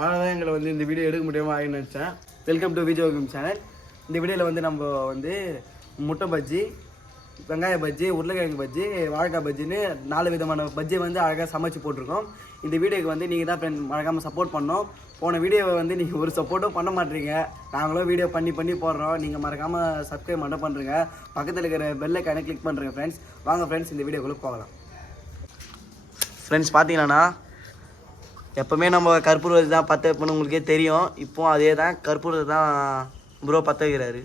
தான் எங்களை வந்து இந்த வீடியோ எடுக்க முடியாமல் ஆகின்னு நினச்சேன். வெல்கம் டு விஜய் ஓவியம் சேனல். இந்த வீடியோவில் வந்து நம்ம வந்து முட்டை பஜ்ஜி, வெங்காய பஜ்ஜி, உருளைக்கிழங்கு பஜ்ஜி, வாழைக்காய் பஜ்ஜின்னு 4 விதமான பஜ்ஜியை வந்து அழகாக சமைச்சு போட்டிருக்கோம். இந்த வீடியோக்கு வந்து நீங்கள் தான் மறக்காமல் சப்போர்ட் பண்ணோம். போன வீடியோவை வந்து நீங்கள் ஒரு சப்போர்ட்டும் பண்ண மாட்டீங்க. நாங்களும் வீடியோ பண்ணி போடுறோம். நீங்கள் மறக்காமல் சப்ஸ்கிரைப் மட்டும் பண்ணுறீங்க. பக்கத்தில் இருக்கிற பெல் ஐகானை கிளிக் பண்ணுறேங்க ஃப்ரெண்ட்ஸ். வாங்க ஃப்ரெண்ட்ஸ், இந்த வீடியோக்குள்ளே போகலாம். ஃப்ரெண்ட்ஸ் பார்த்தீங்கன்னா எப்போவுமே நம்ம கற்பூரத்தை தான் பற்ற வைப்போம்னு உங்களுக்கே தெரியும். இப்போ அதே தான் கற்பூரத்தை தான் ப்ரோ பற்ற வைக்கிறாரு.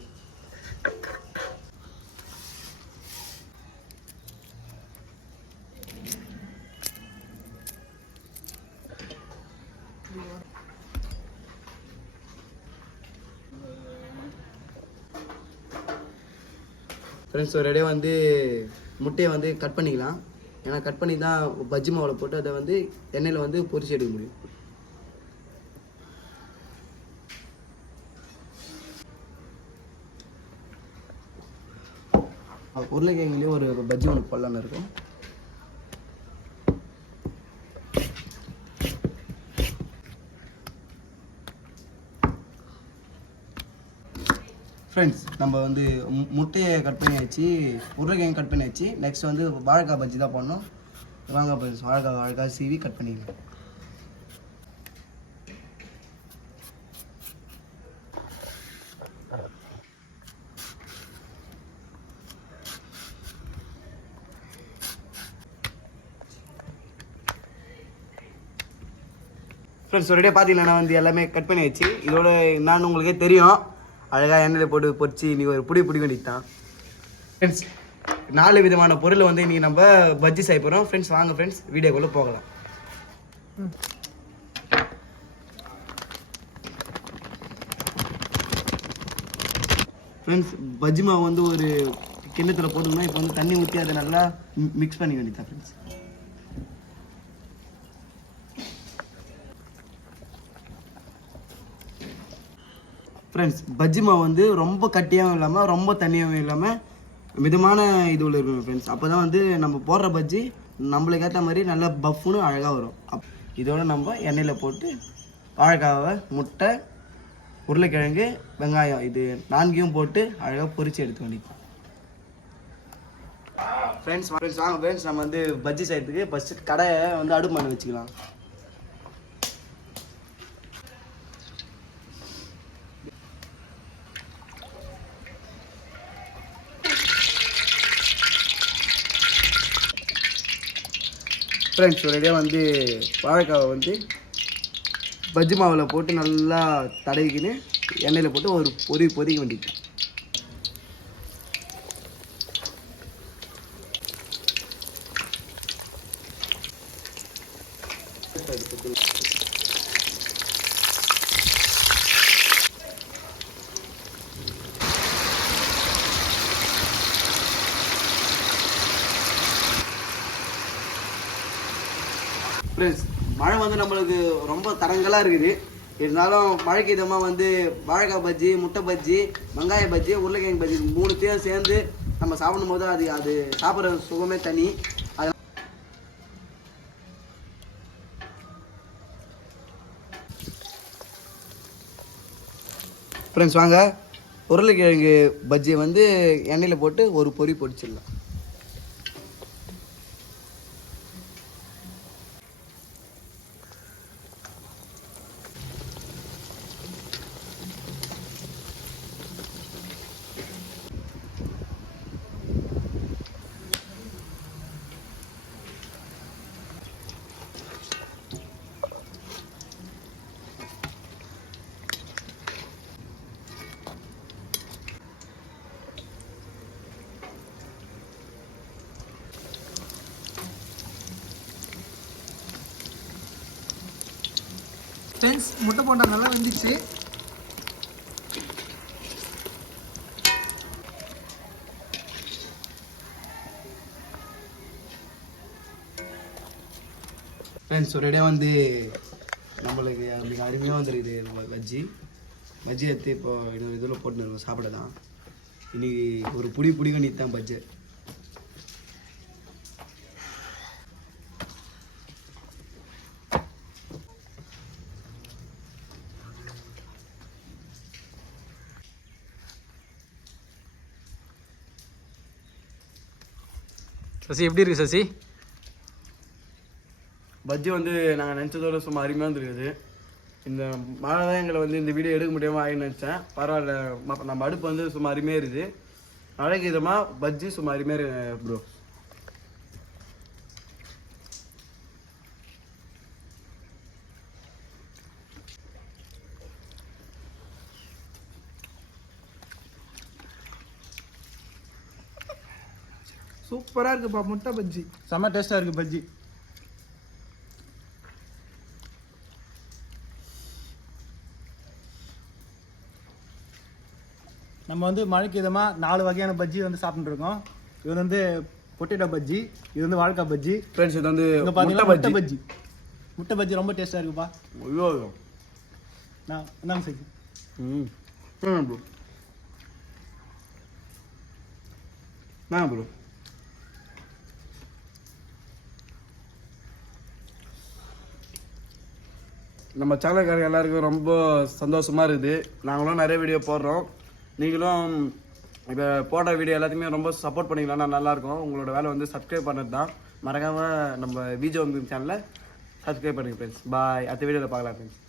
ஃப்ரெண்ட்ஸ் ஒரு இடையே வந்து முட்டையை வந்து கட் பண்ணிக்கலாம். ஏன்னா கட் பண்ணி தான் பஜ்ஜி மாவில் போட்டு அதை வந்து எண்ணெயில் வந்து பொரிச்சு எடுக்க முடியும். உருளைக்கிழங்குலேயே ஒரு பஜ்ஜி ஒன்று போடலான்னு இருக்கும். ஃப்ரெண்ட்ஸ் நம்ம வந்து முட்டையை கட் பண்ணியாச்சு, உருளைக்கிழங்கு கட் பண்ணியாச்சு. நெக்ஸ்ட் வந்து வாழைக்காய் பஜ்ஜி தான் பண்ணோம். வாங்க ஃப்ரெண்ட்ஸ், வாழைக்காய் சீவி கட் பண்ணிக்கலாம். ஃப்ரெண்ட்ஸ் ஒரே பார்த்தீங்கன்னா நான் வந்து எல்லாமே கட் பண்ணியாச்சு. இதோட என்னன்னு உங்களுக்கே தெரியும். அழகாக எண்ணெயில் போட்டு பொரிச்சு இன்றைக்கி ஒரு பிடி வேண்டியது. ஃப்ரெண்ட்ஸ் 4 விதமான பொருள் வந்து இன்றைக்கி நம்ம பஜ்ஜி செய்ய போகிறோம். ஃப்ரெண்ட்ஸ் வாங்க ஃப்ரெண்ட்ஸ் வீடியோக்குள்ளே போகலாம். ஃப்ரெண்ட்ஸ் பஜ்ஜி மாவு வந்து ஒரு கிண்ணத்தில் போட்டுக்கணும். இப்போ வந்து தண்ணி ஊற்றி அதை நல்லா மிக்ஸ் பண்ணி வேண்டியதான் ஃப்ரெண்ட்ஸ். ஃப்ரெண்ட்ஸ் பஜ்ஜி மாவு வந்து ரொம்ப கட்டியாகவும் இல்லாமல் ரொம்ப தண்ணியாகவும் இல்லாமல் மிதமான இதுவில் இருக்கணும் ஃப்ரெண்ட்ஸ். அப்போ தான் வந்து நம்ம போடுற பஜ்ஜி நம்மளுக்கு ஏற்ற மாதிரி நல்லா பஃப்னு அழகாக வரும். இதோட நம்ம எண்ணெயில் போட்டு வாழைக்காவை, முட்டை, உருளைக்கிழங்கு, வெங்காயம் இது 4யும் போட்டு அழகாக பொரித்து எடுத்து வேண்டியது. ஃப்ரெண்ட்ஸ் வாங்க ஃப்ரெண்ட்ஸ், நம்ம வந்து பஜ்ஜி செய்யறதுக்கு ஃபஸ்ட்டு கடையை வந்து அடுப்பு பண்ணி வச்சுக்கலாம். ஃப்ரெண்ட்ஸ் ஒரேடியா வந்து வாழைக்காவை வந்து பஜ்ஜி மாவில் போட்டு நல்லா தடவிக்கின்னு எண்ணெயில் போட்டு ஒரு பொதிக்க வேண்டியது. ஃப்ரெண்ட்ஸ் மழை வந்து நம்மளுக்கு ரொம்ப தரங்களாக இருக்குது. இருந்தாலும் மழைக்கு இதமாக வந்து வாழைக்காய் பஜ்ஜி, முட்டை பஜ்ஜி, வெங்காய பஜ்ஜி, உருளைக்கிழங்கு பஜ்ஜி 3த்தையும் சேர்ந்து நம்ம சாப்பிடும் போது அது சாப்பிட்ற சுகமே தனி. அது ஃப்ரெண்ட்ஸ் வாங்க உருளைக்கிழங்கு பஜ்ஜியை வந்து எண்ணெயில் போட்டு ஒரு பொரி பொரிச்சிடலாம். ஃப்ரெண்ட்ஸ் முட்டை போண்டா நல்லா வந்துச்சு. ஃப்ரெண்ட்ஸ் ஒரு இடம் வந்து நம்மளுக்கு அப்படி அருமையாக வந்துருக்குது. நம்ம பஜ்ஜி எடுத்து இப்போ இதில் போட்டு சாப்பிட தான் இன்றைக்கி ஒரு பிடிக்க நீ தான் பஜ்ஜி. சசி எப்படி இருக்கு சசி? பஜ்ஜி வந்து நாங்கள் நினச்சதோட சும்மா அருமையாக இருந்திருக்குது. இந்த மழை தான் எங்களை வந்து இந்த வீடியோ எடுக்க முடியாமல் ஆகின்னு நினச்சேன். பரவாயில்ல, நம்ம அடுப்பு வந்து சும்மா அருமையாக இருக்குது. மழைக்கு விதமாக பஜ்ஜி சும்மா அருமையாக இருக்கு ப்ரோ. சூப்பராக இருக்குப்பா முட்டை பஜ்ஜி. செம்ம டேஸ்ட்டாக இருக்குது பஜ்ஜி. நம்ம வந்து மழைக்கு விதமாக 4 வகையான பஜ்ஜி வந்து சாப்பிட்டுருக்கோம். இது வந்து பொட்டேட்டோ பஜ்ஜி, இது வந்து வாழைக்காய் பஜ்ஜி, ஃப்ரெண்ட்ஸ் இது வந்து இங்கே பார்த்தீங்கன்னா முட்டை பஜ்ஜி. முட்டை பஜ்ஜி ரொம்ப டேஸ்ட்டாக இருக்குப்பா. ஐயோ நான் என்னங்க சரி ம் ப்ரோ ப்ரோ. நம்ம சேனல்காரங்க எல்லாருக்கும் ரொம்ப சந்தோஷமாக இருக்குது. நாங்களும் நிறைய வீடியோ போடுறோம். நீங்களும் இப்போ போடுற வீடியோ எல்லாத்தையுமே ரொம்ப சப்போர்ட் பண்ணிங்கன்னா நல்லாயிருக்கும். உங்களோட வேலை வந்து சப்ஸ்கிரைப் பண்ணுறது தான். மறக்காமல் நம்ம விஜய் சேனலை சப்ஸ்கிரைப் பண்ணுங்க ஃப்ரெண்ட்ஸ். பாய். அடுத்த வீடியோவில் பார்க்கலாம் ஃப்ரெண்ட்ஸ்.